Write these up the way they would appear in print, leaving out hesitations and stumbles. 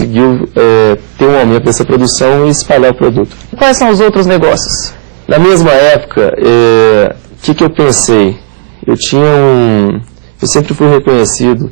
conseguiu ter um aumento dessa produção e espalhar o produto. Quais são os outros negócios? Na mesma época, o que eu pensei? Eu sempre fui reconhecido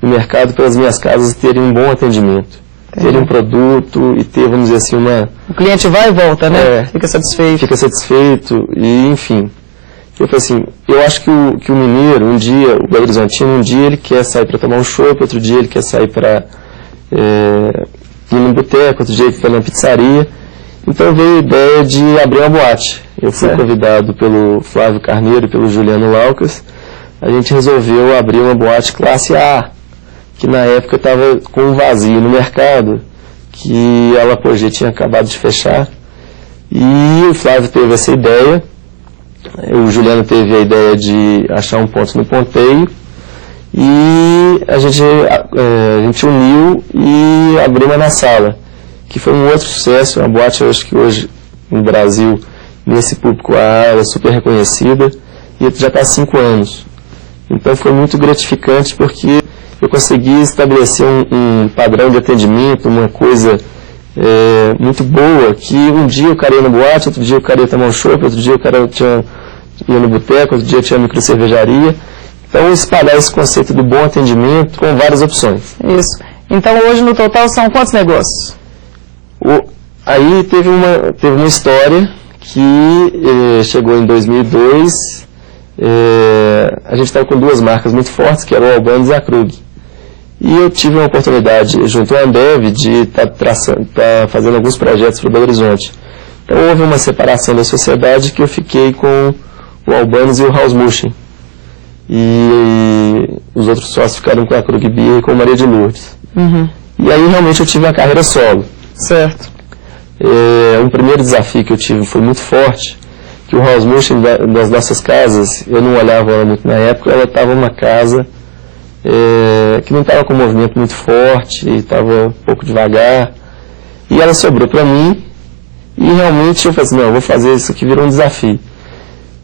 no mercado pelas minhas casas terem um bom atendimento, terem um produto e ter, vamos dizer assim, O cliente vai e volta, né? Fica satisfeito. Fica satisfeito e, enfim. Eu falei assim, eu acho que o mineiro, um dia, o Belo Horizontino, um dia ele quer sair para tomar um chopp, outro dia ele quer sair para ir num boteco, outro dia ele quer ir numa pizzaria. Então veio a ideia de abrir uma boate. Eu fui convidado pelo Flávio Carneiro e pelo Juliano Laucas. A gente resolveu abrir uma boate classe A, que na época estava com um vazio no mercado, que a Lapogê tinha acabado de fechar. E o Flávio teve essa ideia, o Juliano teve a ideia de achar um ponto no ponteio, e a gente uniu e abrimos na sala, que foi um outro sucesso, uma boate, eu acho que hoje no Brasil, nesse público ela é super reconhecida, e já está há 5 anos. Então foi muito gratificante porque eu consegui estabelecer um padrão de atendimento, uma coisa muito boa, que um dia o cara ia na boate, outro dia o cara ia tomar um chopp, outro dia o cara ia no boteco, outro dia tinha micro cervejaria. Então espalhar esse conceito do bom atendimento com várias opções. Isso. Então hoje no total são quantos negócios? Aí teve uma história que chegou em 2002, a gente estava com 2 marcas muito fortes, que eram o Albanes e a Krug. E eu tive uma oportunidade, junto à Ambev, de estar fazendo alguns projetos para o Belo Horizonte. Então houve uma separação da sociedade que eu fiquei com o Albanes e o House Mushin. E os outros sócios ficaram com a Krug Beer e com a Maria de Lourdes. Uhum. E aí realmente eu tive uma carreira solo. Certo. Um primeiro desafio que eu tive foi muito forte, que o House Mushin das nossas casas, eu não olhava ela muito na época, ela estava uma casa que não estava com um movimento muito forte, estava um pouco devagar, e ela sobrou para mim, e realmente eu falei assim, não, eu vou fazer isso aqui, virou um desafio.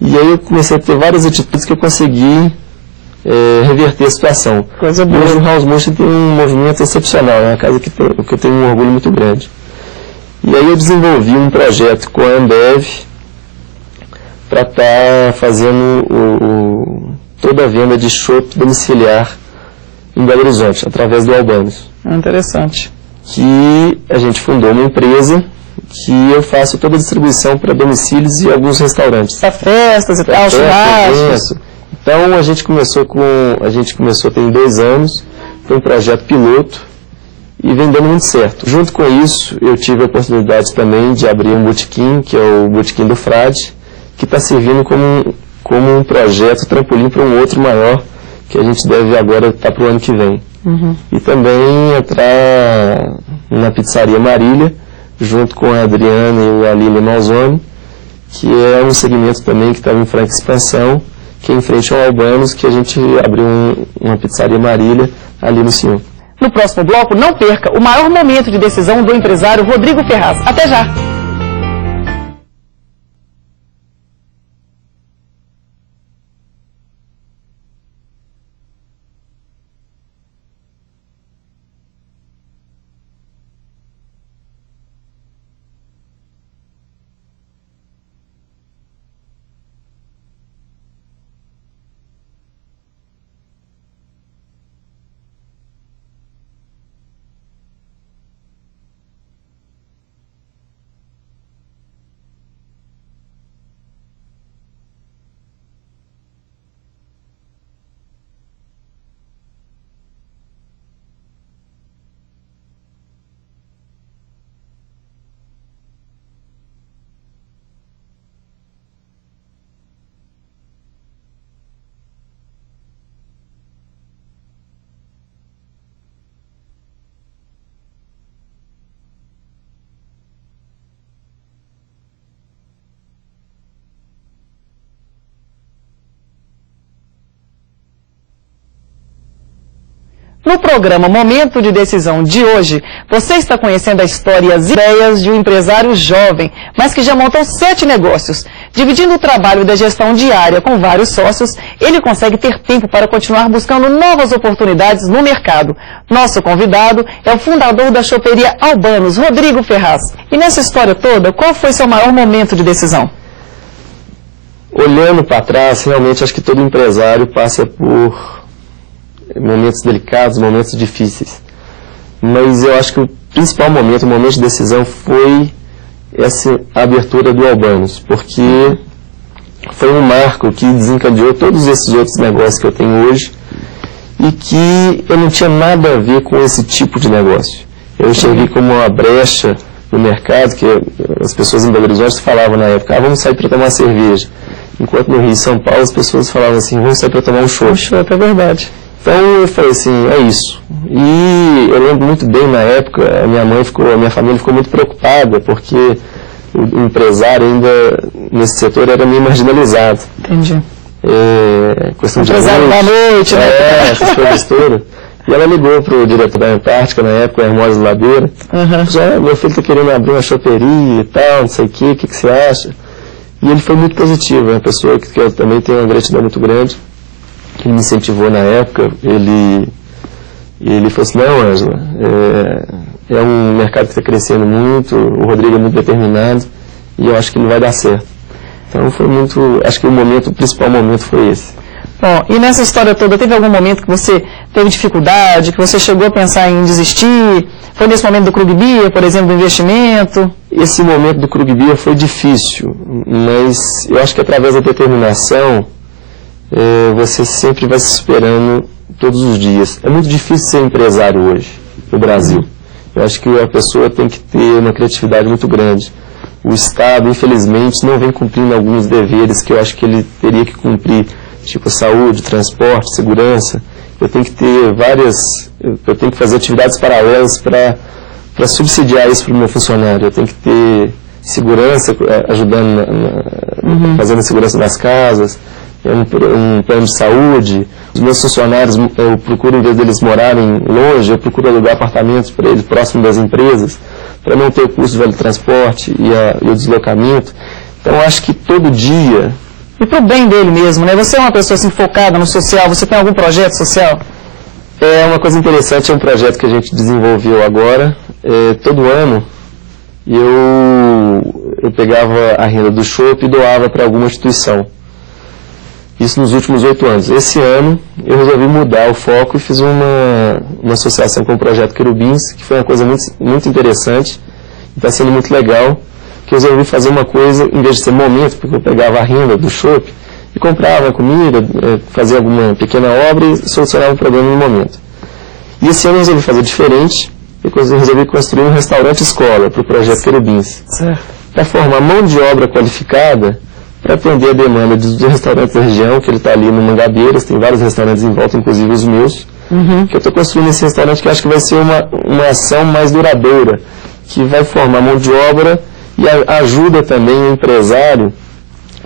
E aí eu comecei a ter várias atitudes que eu consegui reverter a situação. Coisa boa. Hoje o House Mushin tem um movimento excepcional, é uma casa que eu tenho um orgulho muito grande. E aí eu desenvolvi um projeto com a Ambev para estar fazendo toda a venda de chopp domiciliar em Belo Horizonte, através do Albanes. Interessante. Que a gente fundou uma empresa que eu faço toda a distribuição para domicílios e alguns restaurantes. Para festas e tal, churrascos. Então a gente começou tem 2 anos, foi um projeto piloto e vem dando muito certo. Junto com isso, eu tive a oportunidade também de abrir um botequim, que é o Botequim do Frade, que está servindo como um projeto trampolim para um outro maior, que a gente deve agora estar para o ano que vem. Uhum. E também entrar na Pizzaria Marília, junto com a Adriana e o Alílio Malzone, que é um segmento também que estava em franca expansão, que é em frente ao Albanos, que a gente abriu uma Pizzaria Marília ali no Sion. No próximo bloco, não perca o maior momento de decisão do empresário Rodrigo Ferraz. Até já! No programa Momento de Decisão de hoje, você está conhecendo a história e as ideias de um empresário jovem, mas que já montou 7 negócios. Dividindo o trabalho da gestão diária com vários sócios, ele consegue ter tempo para continuar buscando novas oportunidades no mercado. Nosso convidado é o fundador da choperia Albanos, Rodrigo Ferraz. E nessa história toda, qual foi seu maior momento de decisão? Olhando para trás, realmente acho que todo empresário passa por momentos delicados, momentos difíceis. Mas eu acho que o principal momento, o momento de decisão, foi essa abertura do Albanos, porque foi um marco que desencadeou todos esses outros negócios que eu tenho hoje e que eu não tinha nada a ver com esse tipo de negócio. Eu enxerguei como uma brecha no mercado, que as pessoas em Belo Horizonte falavam na época, vamos sair para tomar uma cerveja. Enquanto no Rio e São Paulo as pessoas falavam assim, vamos sair para tomar um chopp. Um chopp, é verdade. Então eu falei assim, é isso. E eu lembro muito bem na época, a minha família ficou muito preocupada, porque o empresário ainda nesse setor era meio marginalizado. Entendi. Questão de empresário da noite, né? Essas coisas todas. E ela ligou para o diretor da Antártica, na época, Hermógenes Ladeira. Meu filho está querendo abrir uma choperia e tal, não sei o que você acha? E ele foi muito positivo, é uma pessoa que eu também tenho uma gratidão muito grande. Ele me incentivou na época, ele falou assim, não, Ângela, é um mercado que está crescendo muito, o Rodrigo é muito determinado e eu acho que ele vai dar certo. Então foi muito, acho que o principal momento foi esse. Bom, e nessa história toda, teve algum momento que você teve dificuldade, que você chegou a pensar em desistir? Foi nesse momento do Krug Beer, por exemplo, do investimento? Esse momento do Krug Beer foi difícil, mas eu acho que através da determinação, você sempre vai se superando todos os dias. É muito difícil ser empresário hoje, no Brasil. Eu acho que a pessoa tem que ter uma criatividade muito grande. O Estado, infelizmente, não vem cumprindo alguns deveres que eu acho que ele teria que cumprir, tipo saúde, transporte, segurança. Eu tenho que fazer atividades paralelas para subsidiar isso para o meu funcionário. Eu tenho que ter segurança, ajudando, fazendo a segurança das casas, um plano de saúde. Os meus funcionários, eu procuro, em vez deles morarem longe, eu procuro alugar apartamentos para eles próximo das empresas, para não ter o custo de vale transporte e o deslocamento. Então, eu acho que todo dia... E para o bem dele mesmo, né? Você é uma pessoa assim, focada no social, você tem algum projeto social? É uma coisa interessante, é um projeto que a gente desenvolveu agora. Todo ano eu pegava a renda do chopp e doava para alguma instituição. Isso nos últimos 8 anos. Esse ano eu resolvi mudar o foco e fiz uma associação com o Projeto Querubins, que foi uma coisa muito, muito interessante e está sendo muito legal, que eu resolvi fazer uma coisa, em vez de ser momento, porque eu pegava a renda do chopp e comprava comida, fazia alguma pequena obra e solucionava um problema no momento. E esse ano eu resolvi fazer diferente, e resolvi construir um restaurante-escola para o Projeto Querubins, para formar mão de obra qualificada para atender a demanda dos restaurantes da região, que ele está ali no Mangabeiras, tem vários restaurantes em volta, inclusive os meus, que eu estou construindo esse restaurante que eu acho que vai ser uma ação mais duradoura, que vai formar mão de obra e ajuda também o empresário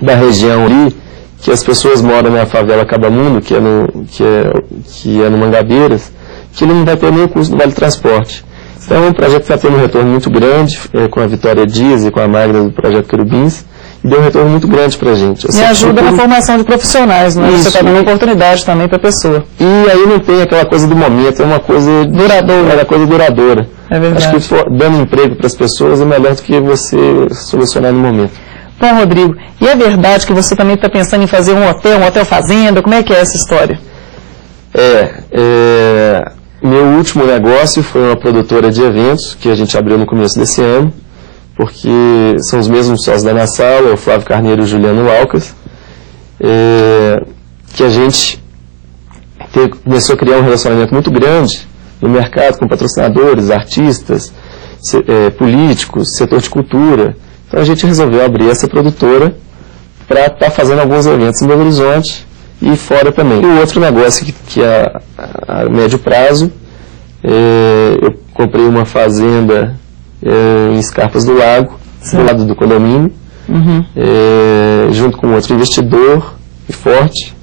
da região ali, que as pessoas moram na favela Cabamundo, que é no Mangabeiras, que ele não vai ter nem o custo do vale transporte. Então é um projeto que está tendo um retorno muito grande, com a Vitória Dias e com a Magda do Projeto Querubins, e deu um retorno muito grande para a gente. E ajuda na formação de profissionais, não é? Você está dando oportunidade também para a pessoa. E aí não tem aquela coisa do momento, é uma coisa duradoura. É uma coisa duradoura. É verdade. Acho que dando emprego para as pessoas é melhor do que você solucionar no momento. Bom, Rodrigo, e é verdade que você também está pensando em fazer um hotel fazenda? Como é que é essa história? Meu último negócio foi uma produtora de eventos, que a gente abriu no começo desse ano, porque são os mesmos sócios da Nassala, o Flávio Carneiro e o Juliano Alcas, que a gente começou a criar um relacionamento muito grande no mercado com patrocinadores, artistas, políticos, setor de cultura. Então a gente resolveu abrir essa produtora para estar fazendo alguns eventos em Belo Horizonte e fora também. E o outro negócio que é a médio prazo, eu comprei uma fazenda em Escarpas do Lago, do lado do condomínio, junto com outro investidor forte.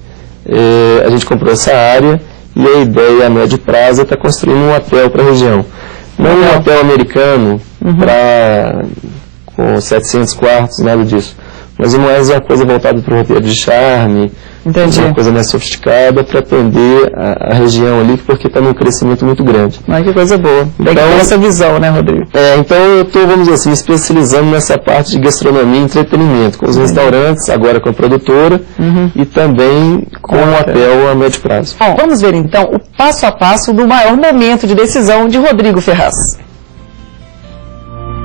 A gente comprou essa área e a ideia a médio prazo é estar construindo um hotel para a região. Não um hotel americano com 700 quartos, nada disso. Mas mais uma coisa voltada para o roteiro de charme, uma coisa mais sofisticada para atender a região ali, porque está num crescimento muito grande. Mas que coisa boa. Tem que ter essa visão, né, Rodrigo? Então eu estou, vamos dizer assim, especializando nessa parte de gastronomia e entretenimento, com os restaurantes, agora com a produtora, e também com o hotel a médio prazo. Bom, vamos ver então o passo a passo do maior momento de decisão de Rodrigo Ferraz.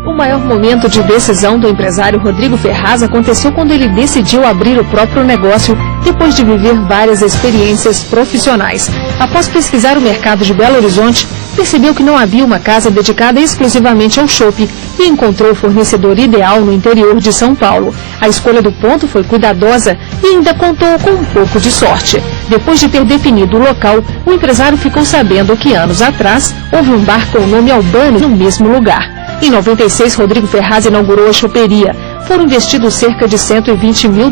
O maior momento de decisão do empresário Rodrigo Ferraz aconteceu quando ele decidiu abrir o próprio negócio depois de viver várias experiências profissionais. Após pesquisar o mercado de Belo Horizonte, percebeu que não havia uma casa dedicada exclusivamente ao chopp e encontrou o fornecedor ideal no interior de São Paulo. A escolha do ponto foi cuidadosa e ainda contou com um pouco de sorte. Depois de ter definido o local, o empresário ficou sabendo que anos atrás houve um bar com o nome Albani no mesmo lugar. Em 96, Rodrigo Ferraz inaugurou a choperia. Foram investidos cerca de $120 mil.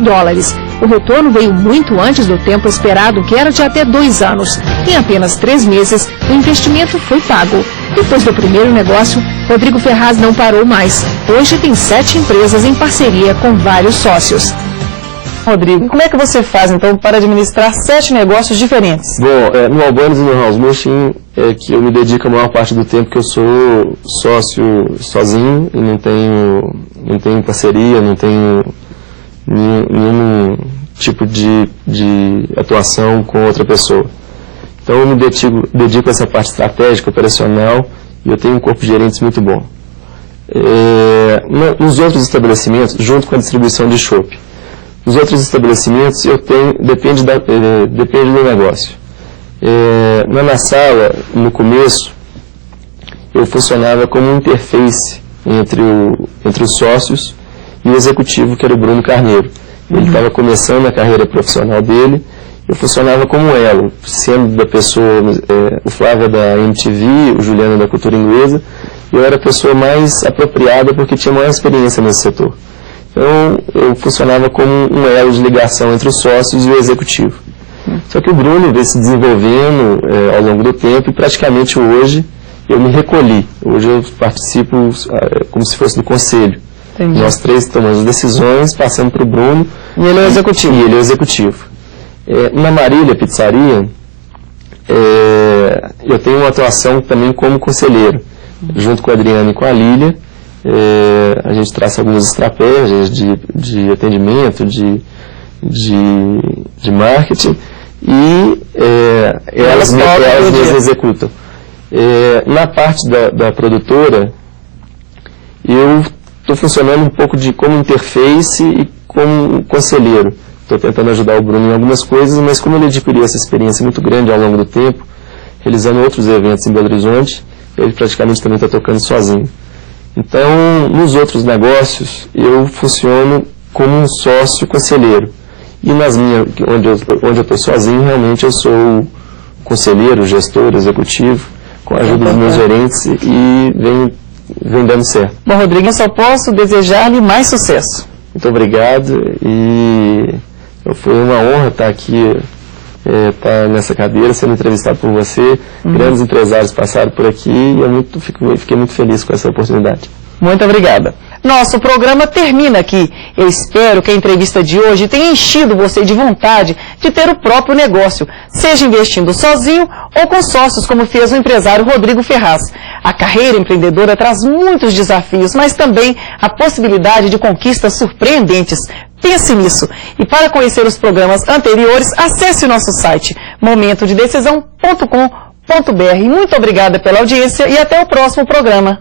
O retorno veio muito antes do tempo esperado, que era de até 2 anos. Em apenas 3 meses, o investimento foi pago. Depois do primeiro negócio, Rodrigo Ferraz não parou mais. Hoje tem 7 empresas em parceria com vários sócios. Rodrigo, como é que você faz, então, para administrar 7 negócios diferentes? Bom, no Albani e no House Motion é que eu me dedico a maior parte do tempo, que eu sou sócio sozinho e não tenho parceria, não tenho nenhum tipo de atuação com outra pessoa. Então eu me dedico a essa parte estratégica, operacional, e eu tenho um corpo de gerentes muito bom. Nos outros estabelecimentos, junto com a distribuição de chopp, nos outros estabelecimentos depende do negócio. Na sala, no começo, eu funcionava como um interface entre os sócios e o executivo, que era o Bruno Carneiro. Ele estava começando a carreira profissional dele, eu funcionava como elo, sendo da pessoa, o Flávio da MTV, o Juliano da Cultura Inglesa, eu era a pessoa mais apropriada porque tinha maior experiência nesse setor. Então, eu funcionava como um elo de ligação entre os sócios e o executivo. Só que o Bruno veio se desenvolvendo ao longo do tempo e praticamente hoje eu me recolhi. Hoje eu participo como se fosse do conselho. Entendi. Nós 3 tomamos as decisões, passando para o Bruno. E ele é o executivo. E ele é o executivo. Na Marília Pizzaria, eu tenho uma atuação também como conselheiro, junto com a Adriana e com a Lília. A gente traça algumas estratégias de atendimento, de marketing, e elas mesmas executam. Na parte da produtora, eu estou funcionando um pouco como interface e como conselheiro. Estou tentando ajudar o Bruno em algumas coisas, mas como ele adquiriu essa experiência muito grande ao longo do tempo, realizando outros eventos em Belo Horizonte, ele praticamente também está tocando sozinho. Então, nos outros negócios, eu funciono como um sócio conselheiro. E nas minhas, onde eu estou sozinho, realmente eu sou o conselheiro, gestor, executivo, com a ajuda dos meus gerentes, e vem dando certo. Bom, Rodrigo, eu só posso desejar-lhe mais sucesso. Muito obrigado, e foi uma honra estar aqui, estar nessa cadeira, sendo entrevistado por você. Grandes empresários passaram por aqui e eu fiquei muito feliz com essa oportunidade. Muito obrigada. Nosso programa termina aqui. Eu espero que a entrevista de hoje tenha enchido você de vontade de ter o próprio negócio, seja investindo sozinho ou com sócios, como fez o empresário Rodrigo Ferraz. A carreira empreendedora traz muitos desafios, mas também a possibilidade de conquistas surpreendentes. Pense nisso. E para conhecer os programas anteriores, acesse o nosso site momentodedecisão.com.br. Muito obrigada pela audiência e até o próximo programa.